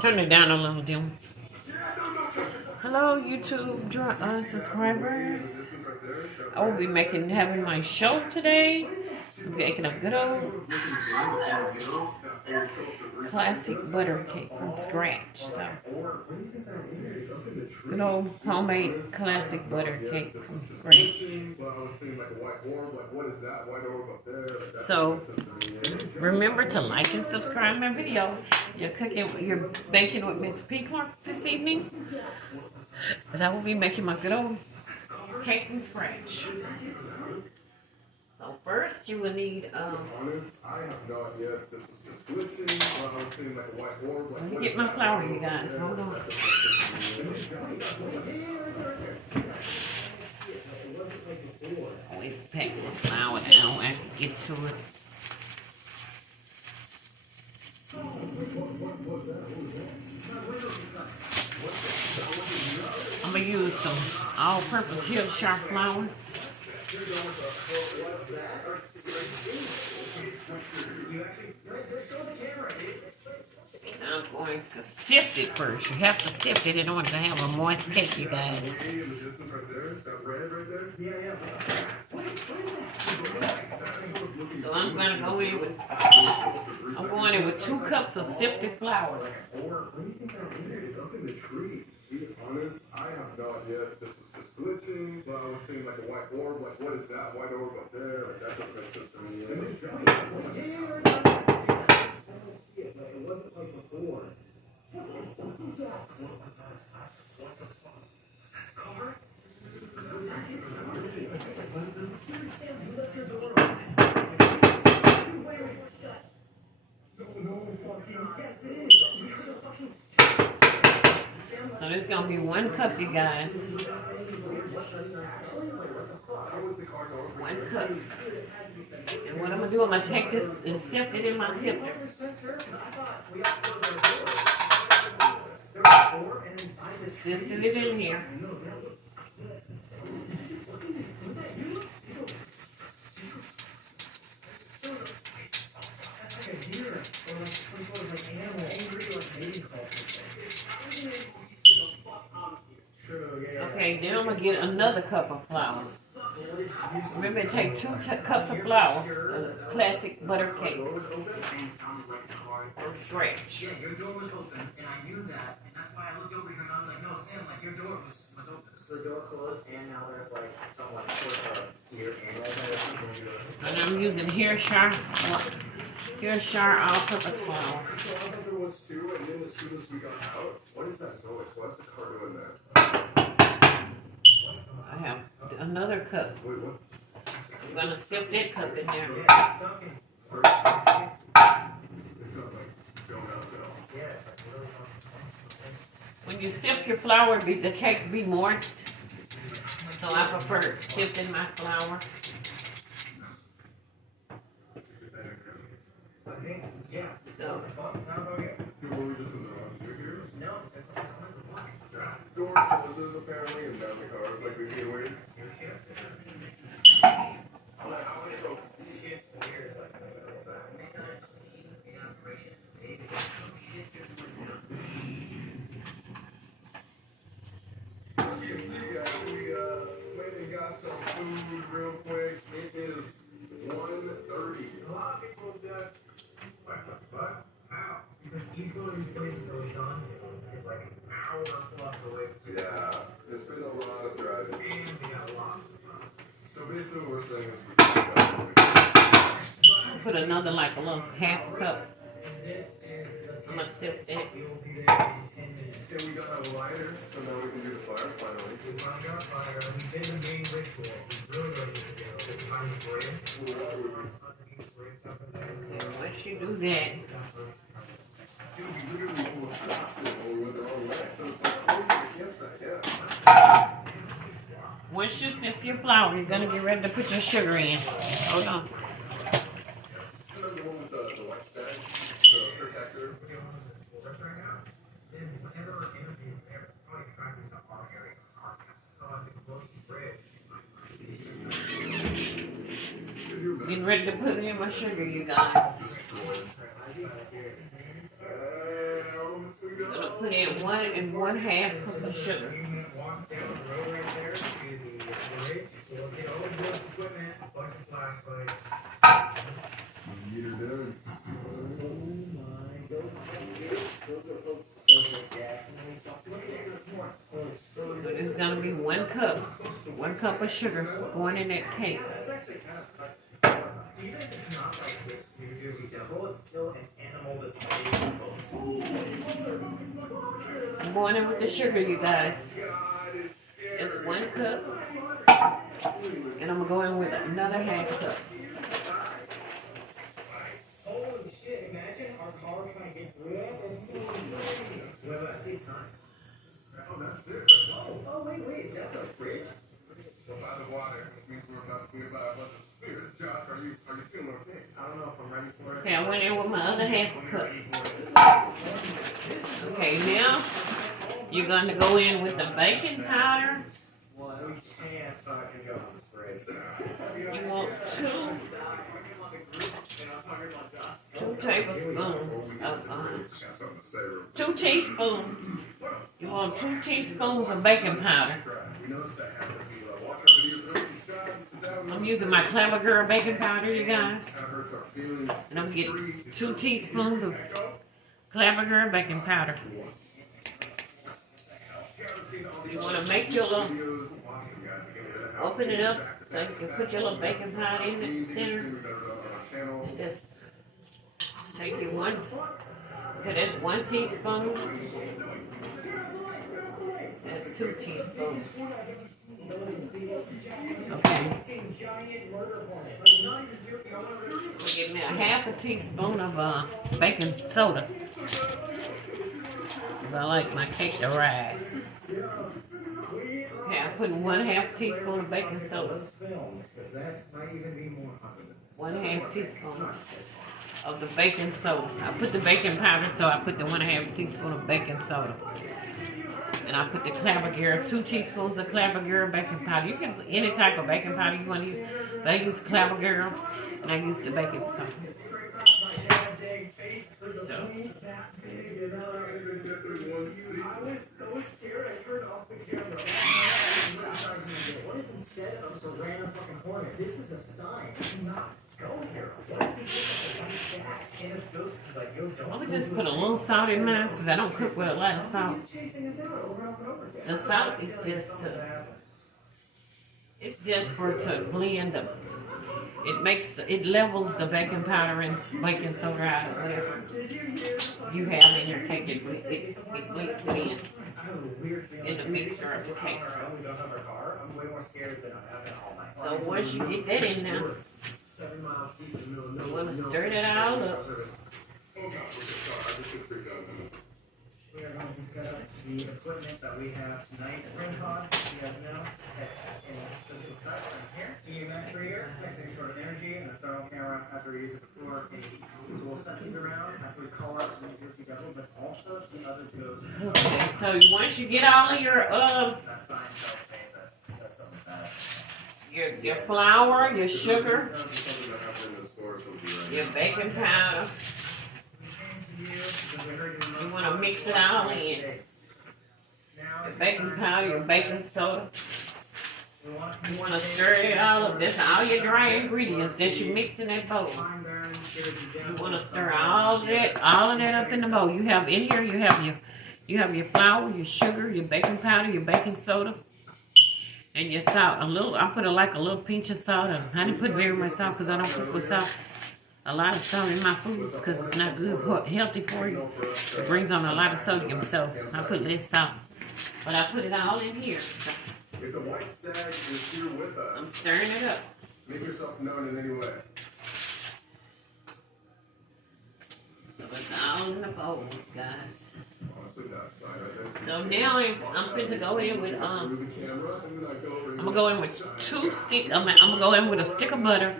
Turn it down a little, dim. Hello, YouTube subscribers. I will be having my show today. I'm making a good old classic butter cake from scratch. So, good old homemade classic butter cake from scratch. So, remember to like and subscribe my video. You're baking with Miss P. Clark this evening. But I will be making my good old cake from scratch. So first you will need let me get my flour, you guys. Hold on. Always pack my flour down after I get to it. I'm going to use some all-purpose Hillshire flour. I'm going to sift it first. You have to sift it in order to have a moist cake, you guys. So I'm going to go in with 2 cups of sifted flour. I have no idea. This is just glitching. So I was seeing like a white orb. Like, what is that white orb up there? Like, that doesn't make sense to me. It wasn't like before. What the fuck? Was that the car? Sam, you left your door open. Wait, shut. No fucking guess it is. We heard a fucking... So there's going to be 1 cup, you guys. 1 cup. And what I'm going to do, I'm going to take this and sift it in my sifter. Sifting it in here. Okay, then I'm going to get another cup of flour. Remember, take 2 cups of flour, a classic butter cake from scratch. Yeah, your door was open, and I knew that, and that's why I looked over here and I was like, no, Sam, like, your door was open. So the door closed, and now there's like someone sort of here, and I'm using Hillshire all-purpose flour. What is that noise? What's the car doing that? I have another cup. Wait, what? I'm going to sift that cup in there. It's not like going out at all. When you sift your flour, the cake be moist. So I prefer sifting my flour. Yeah. So. Door closes apparently, and now the car is like we can wait. We got some food real quick. It is 1:30. A lot of people have done. What? How? Because each one of these places that we've gone to is like an hour plus away. Yeah, it's been a lot of driving. And we got lost. So basically what we're saying is Put another, like a little half cup. I'm going to sift it. And we got a lighter, so now we can do the fire finally. We finally got a fire. We did the main ritual. We really ready to go. We find the bread. And once you do that, Dude, we literally almost lost it when we went the wrong way. So it's like close to the campsite, yeah. once you sift your flour, you're going to get ready to put your sugar in. Hold on. The one with the white stag, the protector. Getting ready to put in my sugar, you guys. gonna put in 1 1/2 cup of sugar. Walk down the road right there to the ridge. So we'll get all of this equipment, a bunch of flashlights. Get her done. So there's gonna be 1 cup of sugar going in that cake. That's actually kind of like, even if it's not like this New Jersey devil, it's still an animal that's made of bones. I'm going in with the sugar, you guys. It's 1 cup. And I'm gonna go in with another 1/2 cup. Holy shit, imagine our car trying to get through that. Well, I see a sign. Oh, that's it. Oh, wait, is that the fridge? Well, by the water, it means we're about to be by a bunch of spirits. Josh, are you feeling okay? I don't know if I'm ready for it. Okay, I went in with my other 1/2 cup. Okay, now you're gonna go in with the baking powder. Well, we can't fucking go on this fridge. You want 2 tablespoons of 2 teaspoons. You want 2 teaspoons of baking powder. I'm using my Clever Girl baking powder, you guys. And I'm getting 2 teaspoons of Clever Girl baking powder. You want to make your little, open it up so you can put your little baking powder in the center. And just take your okay, that's 1 teaspoon. That's 2 teaspoons. Okay. Give me a 1/2 teaspoon of baking soda. 'Cause I like my cake to rise. Okay, I'm putting 1/2 teaspoon of baking soda. 1/2 teaspoon of the baking soda. I put the baking powder, so I put the 1/2 teaspoon of baking soda. And I put the Clever Girl, 2 teaspoons of Clever Girl baking powder. You can put any type of baking powder you want to use. But I use Clever Girl, and I use the baking soda. I was so scared I turned off the camera. What if instead of just a random fucking hornet, this is a sign? Do not go here. What if we get like that? And it's ghost is like, yo, don't. Let me just put a little salt in mine because I don't cook with a lot of salt. He's chasing us out over and over again. The salt is just for to blend them. It levels the baking powder and baking soda out or whatever you have in your cake. It blends it in the mixture of the cake. I'm way more scared than I have been all night. So once you get that in now, 7 miles deep in the middle of you want to stir that all up. We are going to set up the equipment that we have tonight. The ring pod, you guys know, and the side from here. The EMF here takes any sort of energy, and the thermal camera, after we use it before, can we'll set these around as we call out the New Jersey devil, but also the other goes. Okay, so once you get all of your That sign tells me that that's something bad. your flour, your sugar, your baking powder. You want to mix it all in. Your baking powder, your baking soda. You want to stir it all up. That's all your dry ingredients that you mixed in that bowl. You want to stir all of that up in the bowl. You have in here, you have your flour, your sugar, your baking powder, your baking soda, and your salt. I put a little pinch of salt. I didn't put very much salt because I don't cook with salt. A lot of salt in my foods because it's not good, healthy for you. It brings on a lot of sodium, so I put less salt. But I put it all in here. If the white stag is here with us, I'm stirring it up. make yourself known in any way. So it's all in the bowl, guys. Honestly, that's fine. So now I'm going to go in with I'm gonna go in with 2 sticks. I'm gonna go in with a stick of butter.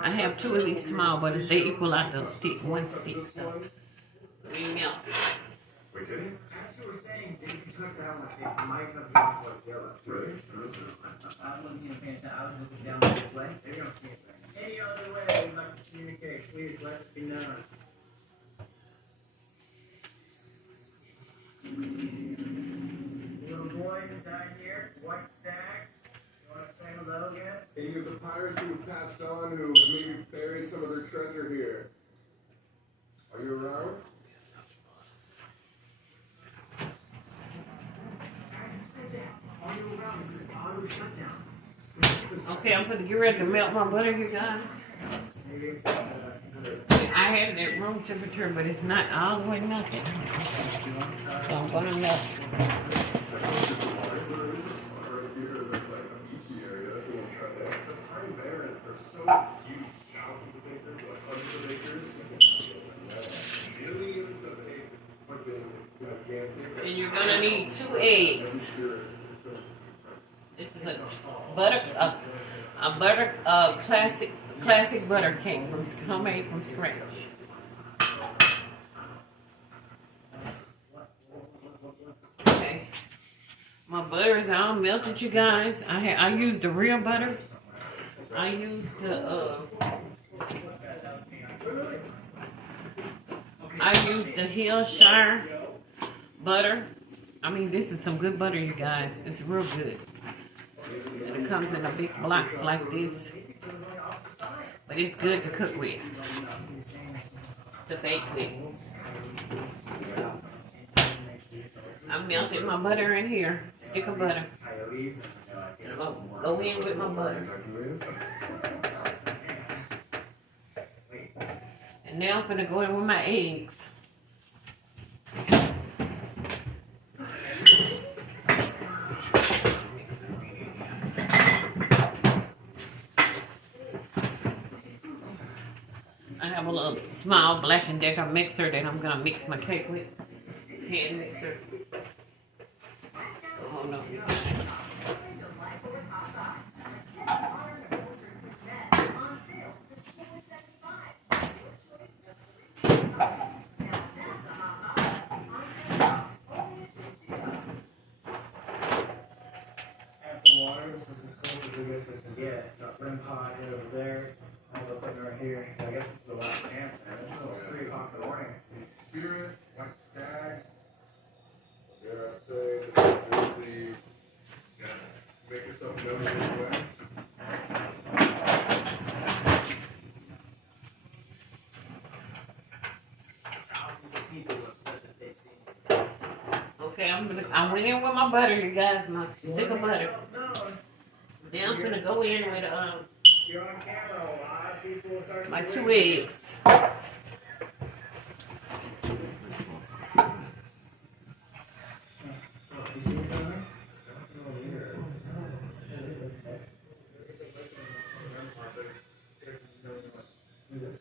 I have 2 of these small butters. They equal out the stick, 1 stick. So we melt it. Wait, did he? As you were saying, did you touch that one? It might have gone towards yellow. Really? I wasn't even paying attention. I was looking down this way. They don't see it. Any other way you'd like to communicate, please let it be known. that died here. White Stag. You want to say hello again? Any of the pirates who passed on who maybe buried some of their treasure here? Are you around? Okay, I'm gonna get ready to melt my butter here, guys. I have it at room temperature, but it's not all the way melted. So I'm gonna melt. And you're gonna need 2 eggs. This is a classic butter cake from homemade from scratch. Okay, my butter is all melted, you guys. I used the real butter. I used the Hillshire butter. I mean, this is some good butter, you guys. It's real good. And it comes in a big blocks like this. But it's good to cook with. To bake with. So, I melted my butter in here. Stick of butter. And I'm going to go in with my butter. And now I'm going to go in with my eggs. I have a little small Black & Decker mixer that I'm gonna mix my cake with. Hand mixer. So hold on, you guys. After water, this is as close as I guess I can get. Got rim pot over there. All the equipment right here. I guess this is the last chance, man. This is almost 3 o'clock in the morning. Spirit, White Stag. Dare I say, make yourself known this way. Thousands of people have said that they've seen it. Okay, I went in with my butter, you guys, my stick of butter. Then I'm gonna go in with You're on camera. A lot of people start my 2 eggs. You see what I'm doing?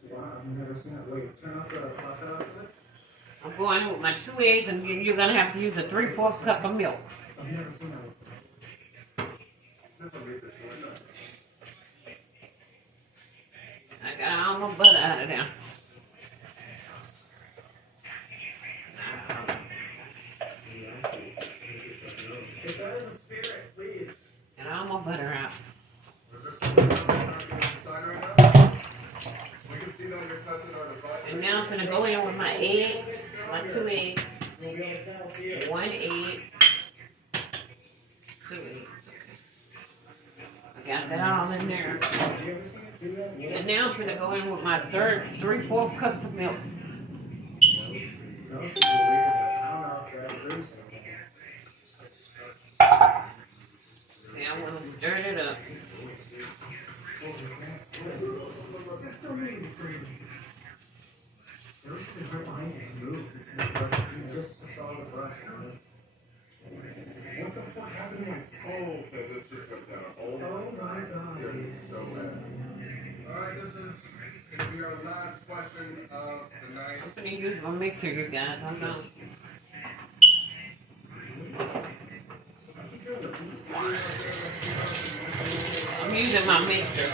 Wow, I've never seen that. Wait, turn off the flash out of it. I'm going in with my 2 eggs, and you're gonna have to use a 3/4 cup of milk. I've never seen that before. I got all my butter out of there. If that is a spirit, please. Got all my butter out. We can see that you're touching our device. And now I'm gonna go in with my eggs, my 2 eggs, We'll be able to tell if you. 1 egg, 2 eggs. I got that all in there. You ever seen it do that? And now I'm gonna go in with my 3/4 cups of milk. No, it's weird, but I don't know if that agrees. Okay, I'm gonna stir it up. That's so many things. There's the hurt behind you. Move. It's in the brush. You just saw the brush. What the fuck happened? Oh, okay, this just went down. Oh my god. So bad. Alright, this is gonna be our last question of the night. I'm gonna use my mixer, you guys. I'm done. I'm using my mixer.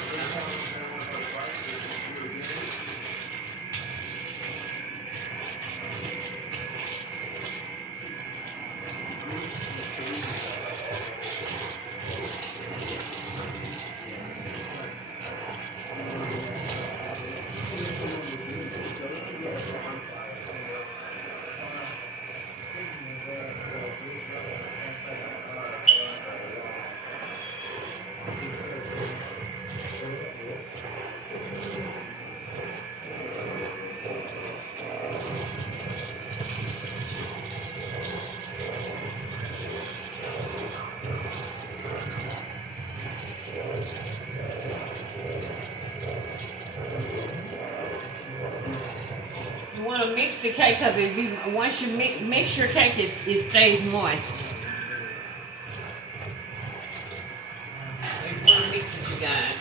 the cake because once you mix your cake, it stays moist. You want to mix it, you guys.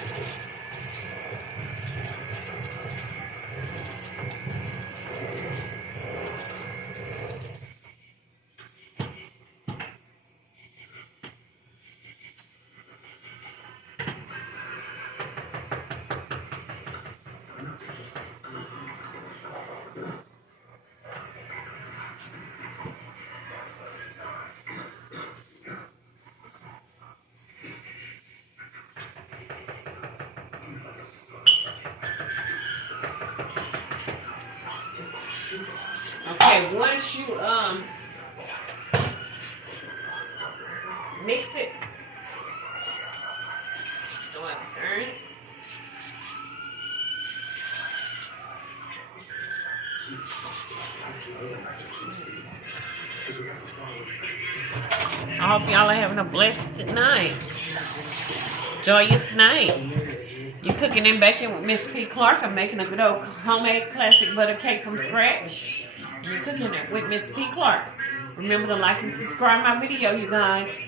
Okay, once you mix it, go and stir it. I hope y'all are having a blessed night, joyous night. You cooking and baking with Miss P. Clark. I'm making a good old homemade classic butter cake from scratch. You're cooking it with Miss P. Clark. Remember to like and subscribe my video, you guys.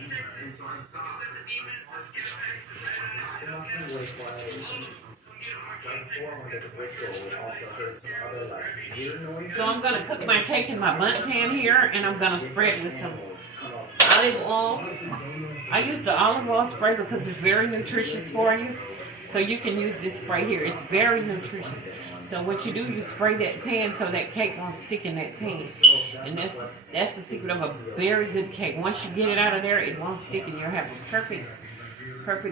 So I'm going to cook my cake in my bundt pan here, and I'm going to spread it with some olive oil. I use the olive oil spray because it's very nutritious for you. So you can use this spray here. It's very nutritious. So what you do, you spray that pan so that cake won't stick in that pan. And that's the secret of a very good cake. Once you get it out of there, it won't stick, and you'll have a perfect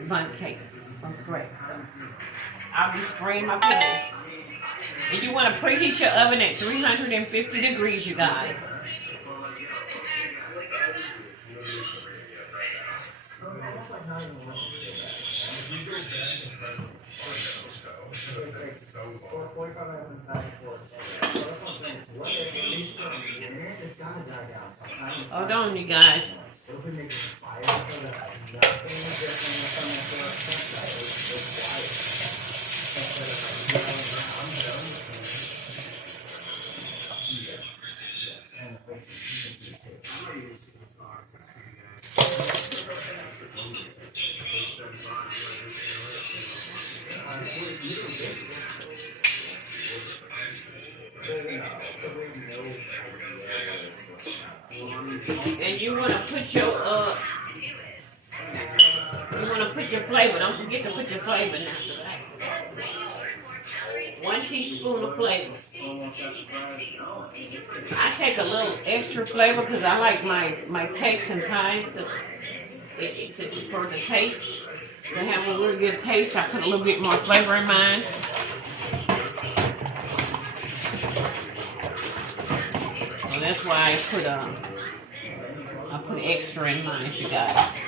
bundt cake from scratch. So I'll be spraying my pan. And you want to preheat your oven at 350 degrees, you guys. Hold on, you guys. And you want to put your flavor. Don't forget to put your flavor now. 1 teaspoon of flavor. I take a little extra flavor because I like my cakes and pies for the taste. To have a really good taste, I put a little bit more flavor in mine. So that's why I put extra in mine, you guys.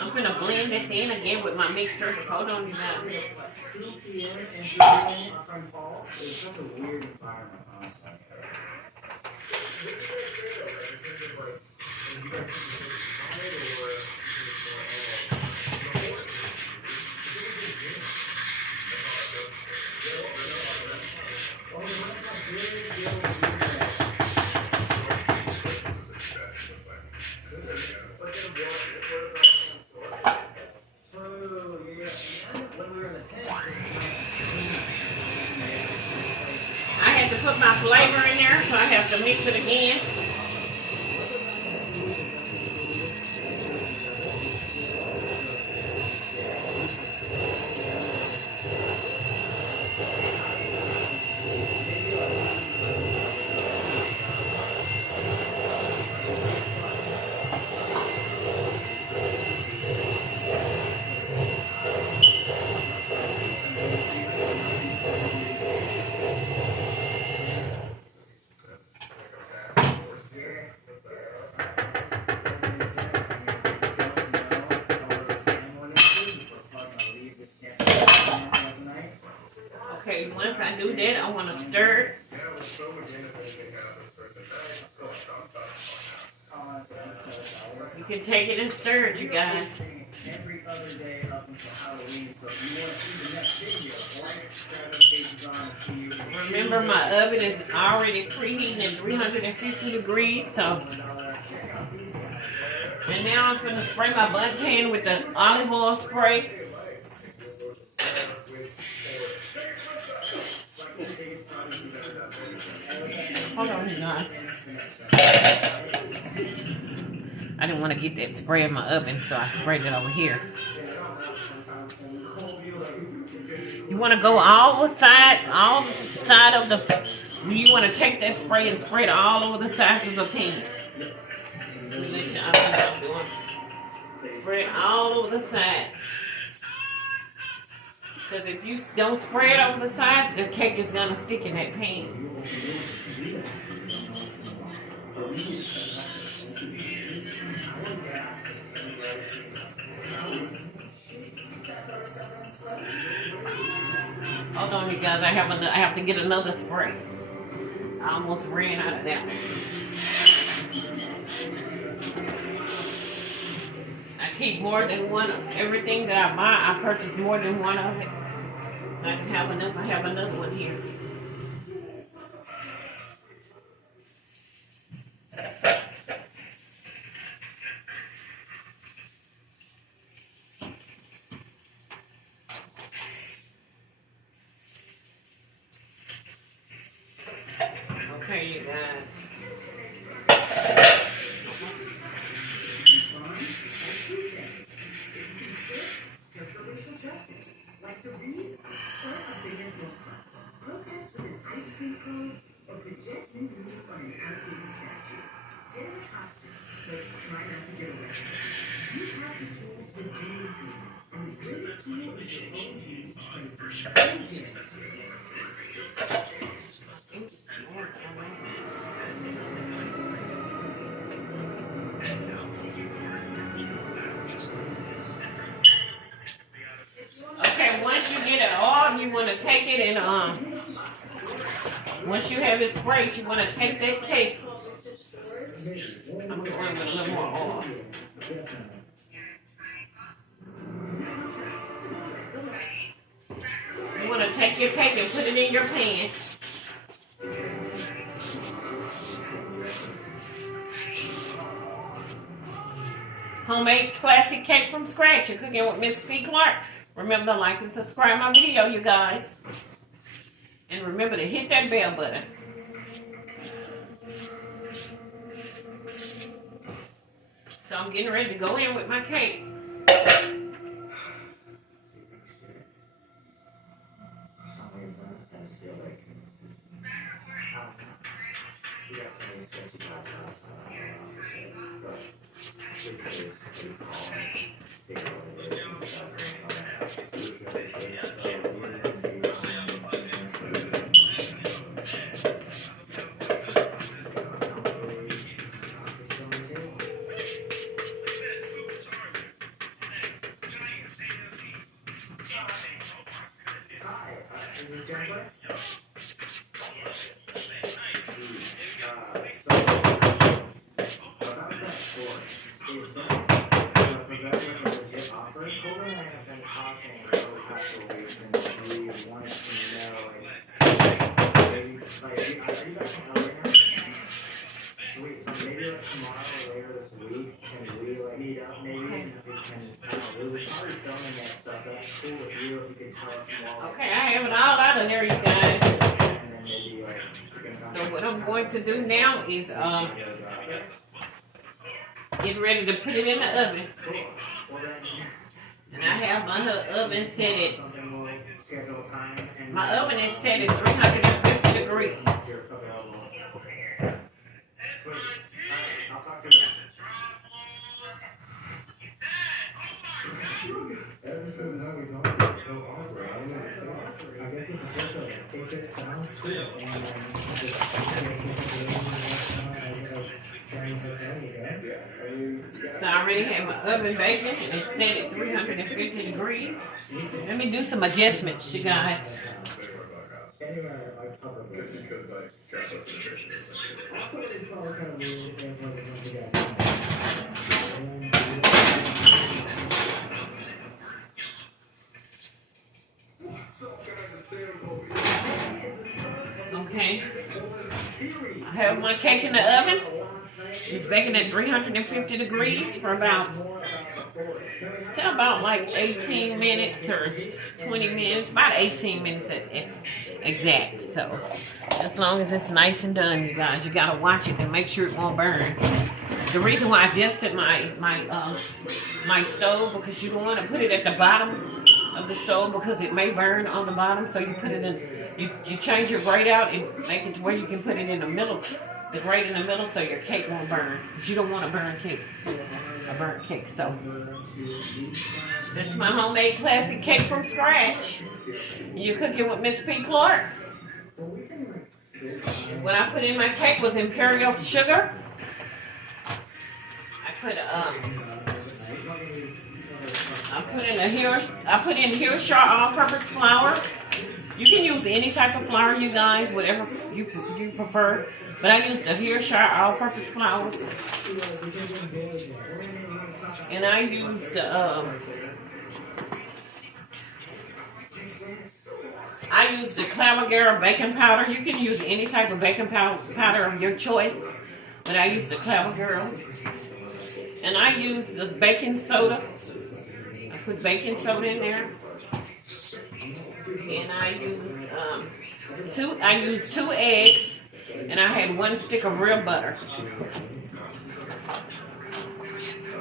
I'm going to blend this in again with my mixer. Hold on, you guys. I had to put my flavor in there, so I have to mix it again. Okay, once I do that, I want to stir it. You can take it and stir it, you guys. every other day up until Halloween. So if you want to see the next video, like, subscribe, notifications on, and see you. Remember, my oven is already preheating at 350 degrees, so. And now I'm going to spray my bun pan with the olive oil spray. Hold on, you guys. I didn't want to get that spray in my oven, so I sprayed it over here. You want to go all the side of the. You want to take that spray and spray it all over the sides of the pan. Let me let y'all see what I'm doing. Spray it all over the sides. Because if you don't spray it over the sides, the cake is going to stick in that pan. Hold on, you guys. I have to get another spray. I almost ran out of that one. I keep more than one of everything that I buy. I purchase more than one of it. I can have enough. I have another one here. Okay, you guys. Like to read, start a bigger book club, protest with an ice cream cone, or project new news on an outdated statue. Get in a costume, but try not to get arrested. You have the tools with Daily Green, and the greatest tool is your own team from the Okay, once you get it all, you want to take it and once you have it sprayed, you want to take that cake. I'm going with a little more oil. You want to take your cake and put it in your pan. Homemade classic cake from scratch. You're cooking with Miss P. Clark. Remember to like and subscribe my video, you guys. And remember to hit that bell button. So I'm getting ready to go in with my cake. Okay, I have it all out of there, you guys. So what I'm going to do now is get ready to put it in the oven. And I have my oven set at, my oven is set at 350 degrees. So I already have my oven baking and it's set at 350 degrees. Let me do some adjustments, you guys. Okay. I have my cake in the oven. It's baking at 350 degrees for about like 18 minutes or 20 minutes, about 18 minutes exact. So as long as it's nice and done, you guys, you gotta watch it and make sure it won't burn. The reason why I adjusted my stove, because you don't want to put it at the bottom of the stove because it may burn on the bottom. So you put it in, you change your grate out and make it to where you can put it in the middle, the grate in the middle, so your cake won't burn. Because you don't want to burn cake, a burnt cake. So this is my homemade classic cake from scratch. You're cooking with Miss P. Clark. What I put in my cake was imperial sugar. I put in Hirschsprung all-purpose flour. You can use any type of flour, you guys, whatever you prefer. But I used the Hirschsprung all-purpose flour, and I used the Clabbergera baking powder. You can use any type of baking powder of your choice, but I used the Clabbergera. And I use this baking soda. I put baking soda in there. And I used 2 eggs. And I had 1 stick of real butter.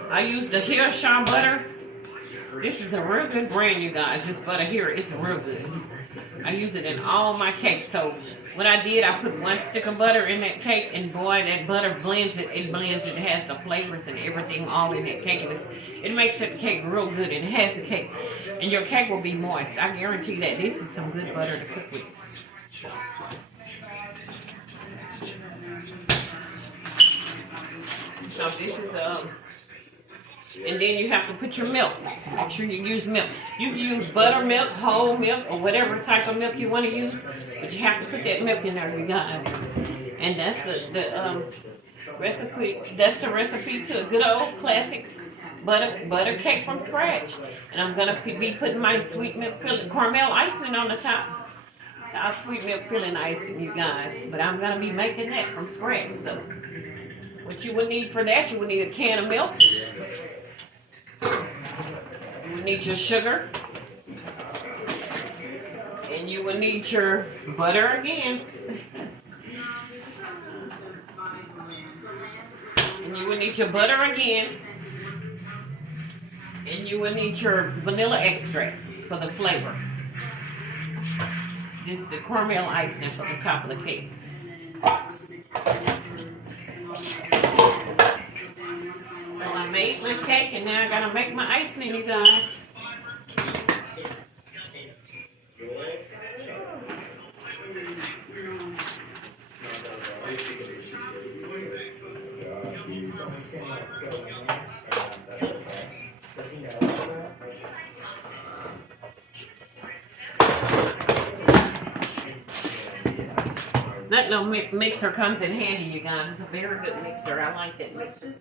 I used the Hirschsprung butter. This is a real good brand, you guys. This butter here, it's real good. I use it in all my cakes. So what I did, I put 1 stick of butter in that cake, and boy, that butter blends it. It blends it. It has the flavors and everything all in that cake. And it makes that cake real good, and it has the cake. And your cake will be moist. I guarantee that. This is some good butter to cook with. So this is and then you have to put your milk. Make sure you use milk. You can use buttermilk, whole milk, or whatever type of milk you want to use, but you have to put that milk in there, you guys. And that's the recipe. That's the recipe to a good old classic butter cake from scratch. And I'm gonna be putting my sweet milk caramel icing on the top. It's called sweet milk filling icing, you guys. But I'm gonna be making that from scratch. So what you would need for that, you would need a can of milk. You would need your sugar, and you would need your butter again, and you would need your butter again, and you would need your vanilla extract for the flavor. This is the caramel icing for the top of the cake. So I made my cake, and now I gotta make my icing, you guys. That little mixer comes in handy, you guys. It's a very good mixer. I like that mixer.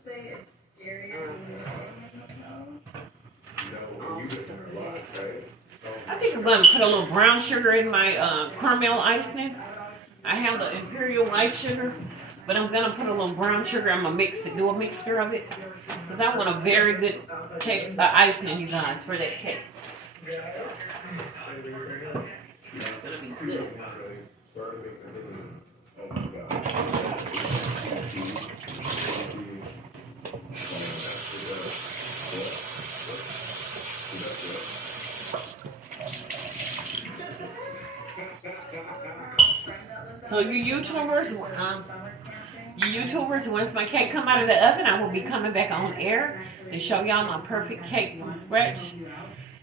I think I'm going to put a little brown sugar in my caramel icing. I have the imperial white sugar, but I'm going to put a little brown sugar. I'm going to do a mixture of it, because I want a very good icing, you guys, for that cake. It's going to be good. So you YouTubers, once my cake come out of the oven, I will be coming back on air to show y'all my perfect cake from scratch,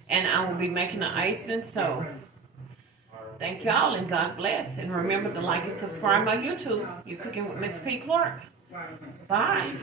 and I will be making the icing. So thank y'all, and God bless, and remember to like and subscribe my YouTube. You're cooking with Miss P. Clark. Bye.